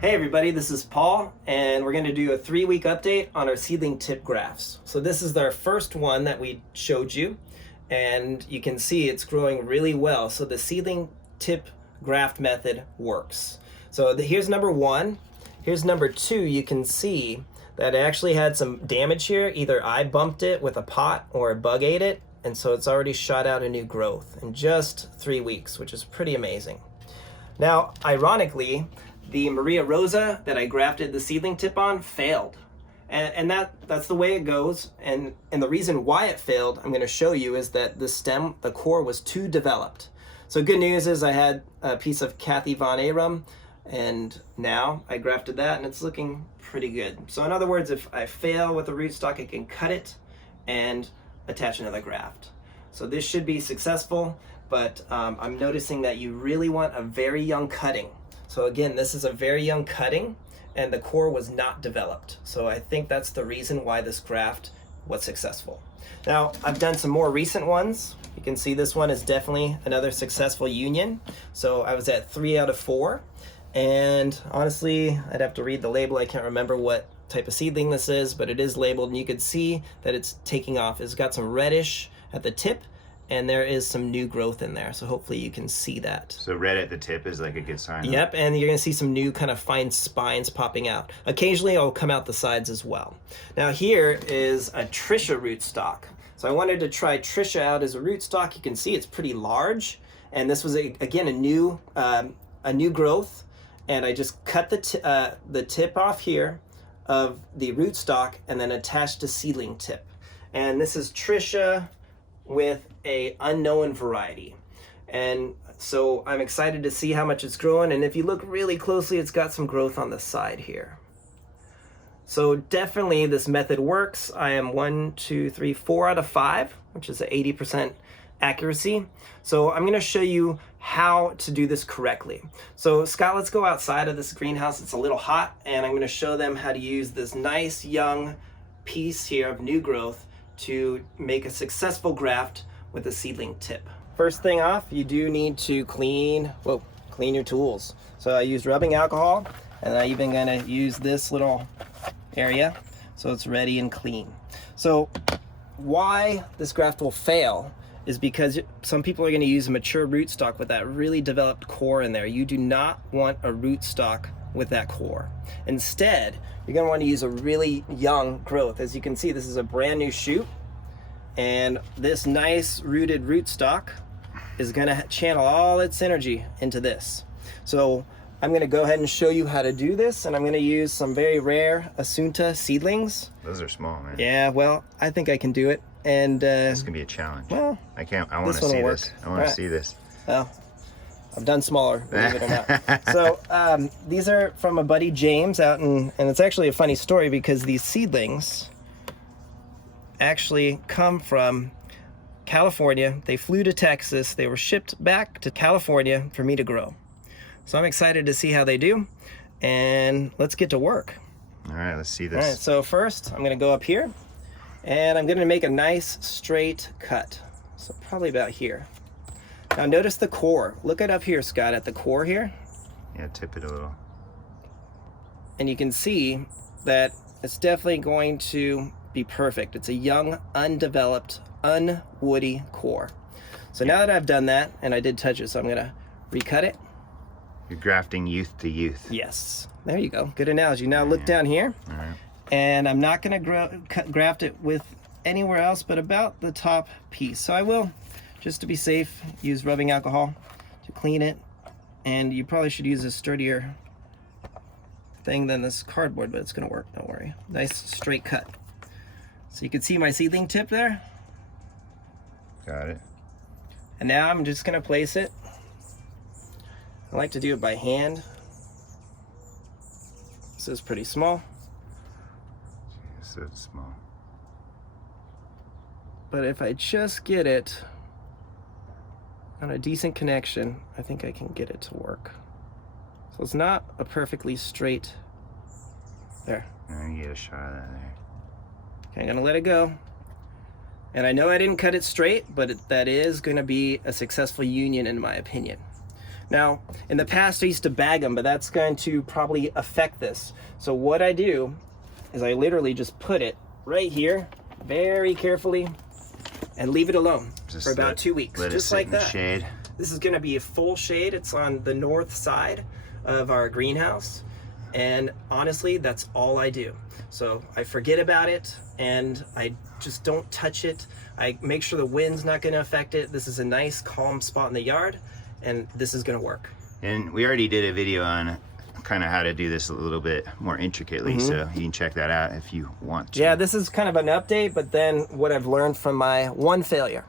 Hey everybody, this is Paul, and we're going to do a 3-week update on our seedling tip grafts. So this is our first one that we showed you, and you can see it's growing really well. So the seedling tip graft method works. So here's number 1. Here's number 2. You can see that it actually had some damage here. Either I bumped it with a pot or a bug ate it, and so it's already shot out a new growth in just 3 weeks, which is pretty amazing. Now, ironically, the Maria Rosa that I grafted the seedling tip on failed. And that's the way it goes. And the reason why it failed, I'm going to show you, is that the core was too developed. So good news is I had a piece of Kathy Von Arum, and now I grafted that and it's looking pretty good. So in other words, if I fail with the rootstock, I can cut it and attach another graft. So this should be successful, but I'm noticing that you really want a very young cutting. So again, this is a very young cutting and the core was not developed. So I think that's the reason why this graft was successful. Now, I've done some more recent ones. You can see this one is definitely another successful union. So I was at 3 out of 4. And honestly, I'd have to read the label. I can't remember what type of seedling this is, but it is labeled and you can see that it's taking off. It's got some reddish at the tip, and there is some new growth in there, so hopefully you can see that. So red at the tip is like a good sign. Yep, and you're gonna see some new kind of fine spines popping out. Occasionally it'll come out the sides as well. Now here is a Trisha rootstock. So I wanted to try Trisha out as a rootstock. You can see it's pretty large, and this was again a new growth, and I just cut the tip off here of the rootstock and then attached a seedling tip. And this is Trisha with a unknown variety. And so I'm excited to see how much it's growing, and if you look really closely, it's got some growth on the side here. So definitely this method works. I am 4 out of 5, which is an 80% accuracy. So I'm gonna show you how to do this correctly. So Scott, let's go outside of this greenhouse. It's a little hot, and I'm gonna show them how to use this nice young piece here of new growth to make a successful graft with a seedling tip. First thing off, you do need to clean your tools. So I used rubbing alcohol, and I'm even gonna use this little area so it's ready and clean. So why this graft will fail is because some people are gonna use a mature rootstock with that really developed core in there. You do not want a rootstock with that core. Instead, you're gonna want to use a really young growth. As you can see, this is a brand new shoot, and this nice rooted rootstock is gonna channel all its energy into this. So I'm gonna go ahead and show you how to do this, and I'm gonna use some very rare ASUNTA seedlings. Those are small, man. Yeah, well, I think I can do it. And this can be a challenge. Well, I want to see this. I want to see this. Well, I've done smaller, believe it or not. So these are from a buddy James out and it's actually a funny story because these seedlings actually come from California. They flew to Texas. They were shipped back to California for me to grow. So I'm excited to see how they do, and let's get to work. All right, let's see this. All right, so first I'm gonna go up here and I'm gonna make a nice straight cut. So probably about here. Now notice the core. Look at up here, Scott, at the core here. Yeah, tip it a little. And you can see that it's definitely going to be perfect. It's a young, undeveloped, unwoody core. So now that I've done that, and I did touch it, so I'm gonna recut it. You're grafting youth to youth. Yes, there you go. Good analogy. Now look down here. All right. And I'm not gonna graft it with anywhere else but about the top piece. So I will, just to be safe, use rubbing alcohol to clean it. And you probably should use a sturdier thing than this cardboard, but it's gonna work, don't worry. Nice straight cut. So you can see my seedling tip there. Got it. And now I'm just gonna place it. I like to do it by hand. This is pretty small. So it's small. But if I just get it on a decent connection, I think I can get it to work. So it's not a perfectly straight, there. And you get a shot of that there. Okay, I'm gonna let it go. And I know I didn't cut it straight, but that is gonna be a successful union in my opinion. Now, in the past I used to bag them, but that's going to probably affect this. So what I do is I literally just put it right here, very carefully, and leave it alone for about 2 weeks, just like that. Shade. This is gonna be a full shade. It's on the north side of our greenhouse. And honestly, that's all I do. So I forget about it and I just don't touch it. I make sure the wind's not gonna affect it. This is a nice calm spot in the yard and this is gonna work. And we already did a video on kind of how to do this a little bit more intricately, so you can check that out if you want to. Yeah, this is kind of an update, but then what I've learned from my one failure.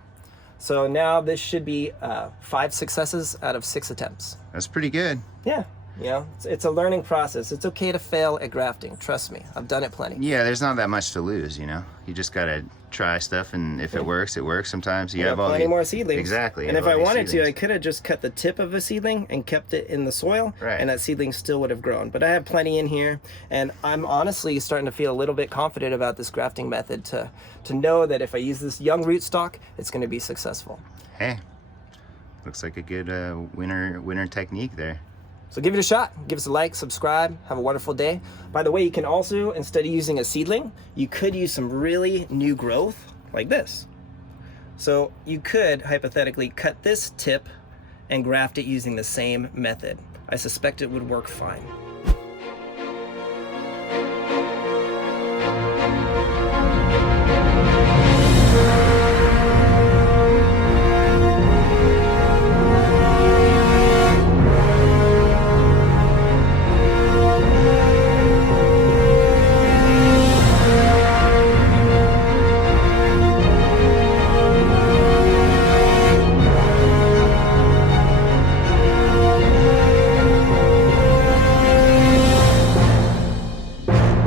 So now this should be 5 successes out of 6 attempts. That's pretty good. Yeah, you know, it's a learning process. It's okay to fail at grafting, trust me. I've done it plenty. Yeah, there's not that much to lose, you know. You just gotta try stuff, and if it works, it works. Sometimes you have all plenty more seedlings. Exactly. And if I wanted to, I could have just cut the tip of a seedling and kept it in the soil, and that seedling still would have grown. But I have plenty in here, and I'm honestly starting to feel a little bit confident about this grafting method to know that if I use this young rootstock, it's going to be successful. Hey, looks like a good winner technique there. So give it a shot. Give us a like, subscribe, have a wonderful day. By the way, you can also, instead of using a seedling, you could use some really new growth like this. So you could hypothetically cut this tip and graft it using the same method. I suspect it would work fine.